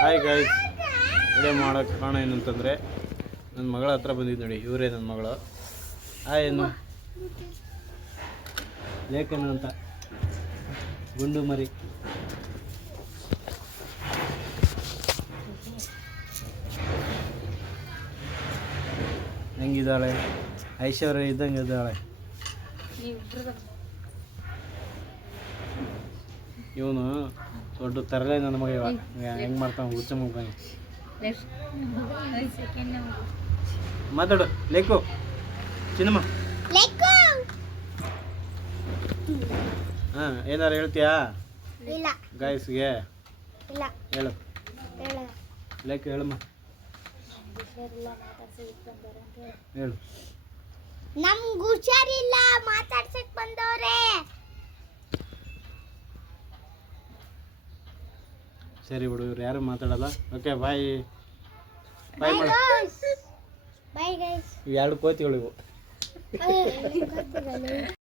Hi guys, video ಮಾಡೋಕ್ಕೆ ಕಾರಣ ಏನಂತಂದರೆ ನನ್ನ ಮಗಳ ಹತ್ರ ಬಂದಿದ್ದು ನೋಡಿ. ಇವರೇ ನನ್ನ ಮಗಳು. ಏನು ಲೇಖನ ಅಂತ ಗುಂಡು ಮರಿ. ಹೆಂಗಿದ್ದಾಳೆ? ಐಶ್ವರ್ಯ ಇದ್ದಂಗೆ ಇದ್ದಾಳೆ. ಇವನು ದೊಡ್ಡ ತರಲೆ ನನ್ನ ಮಗ. ಇವಾಗ ಹೆಂಗೆ ಮಾಡ್ತಾನೆ ಹುಚ್ಚ ಮುಗ್ಗಾನೆ. ಮಾತಾಡು ಲೇಕು ಚಿನ್ನಮ್ಮ. ಹಾಂ, ಏನಾರು ಹೇಳ್ತೀಯಾ ಗಾಯ್ಸ್ಗೆ? ಹೇಳು ಲೇಕು, ಹೇಳಮ್ಮ, ಹೇಳು. ನಮ್ಗೆ ಹುಷಾರಿಲ್ಲ, ಮಾತಾಡ್ಸಕ್ ಬಂದವ್ರೆ. ಸರಿ ಬಿಡು, ಇವ್ರು ಯಾರು ಮಾತಾಡಲ್ಲ. ಓಕೆ, ಬಾಯ್ ಬಾಯ್ ಮಾಡು. Bye guys. ಇವು ಎರಡು ಕೋತಿಗಳು ಇವು.